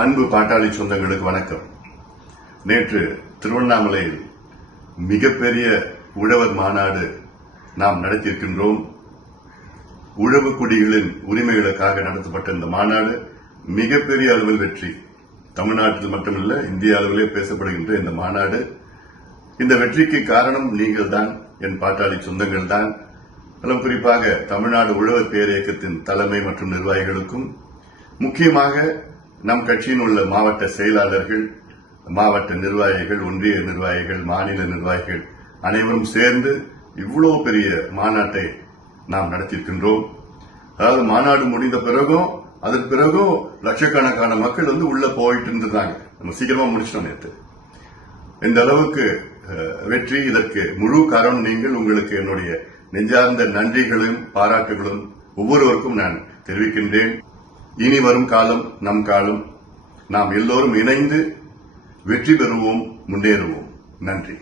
அன்பு பாட்டாளி சொந்தங்களுக்கு வணக்கம். நேற்று திருவண்ணாமலையில் மிகப்பெரிய உழவர் மாநாடு நாம் நடத்தியிருக்கின்றோம். உழவு குடிகளின் உரிமைகளுக்காக நடத்தப்பட்ட இந்த மாநாடு மிகப்பெரிய அளவில் வெற்றி. தமிழ்நாட்டில் மட்டுமல்ல, இந்திய அளவிலே பேசப்படுகின்ற இந்த மாநாடு, இந்த வெற்றிக்கு காரணம் நீங்கள் தான், என் பாட்டாளி சொந்தங்கள் தான். அதிலும் குறிப்பாக தமிழ்நாடு உழவர் பேரியக்கத்தின் தலைமை மற்றும் நிர்வாகிகளுக்கும், முக்கியமாக நம் கட்சியின் உள்ள மாவட்ட செயலாளர்கள், மாவட்ட நிர்வாகிகள், ஒன்றிய நிர்வாகிகள், மாநில நிர்வாகிகள் அனைவரும் சேர்ந்து இவ்வளவு பெரிய மாநாட்டை நாம் நடத்தியிருக்கின்றோம். அதாவது மாநாடு முடிந்த பிறகும் அதற்கு பிறகும் லட்சக்கணக்கான மக்கள் உள்ள போயிட்டு இருந்திருந்தாங்க. நம்ம சீக்கிரமா முடிச்சிட்டோம் நேற்று. இந்த அளவுக்கு வெற்றி, இதற்கு முழு காரணம் நீங்கள். உங்களுக்கு என்னுடைய நெஞ்சார்ந்த நன்றிகளும் பாராட்டுகளும் ஒவ்வொருவருக்கும் நான் தெரிவிக்கின்றேன். இனி வரும் காலம் நம் காலம். நாம் எல்லோரும் இணைந்து வெற்றி பெறுவோம், முன்னேறுவோம். நன்றி.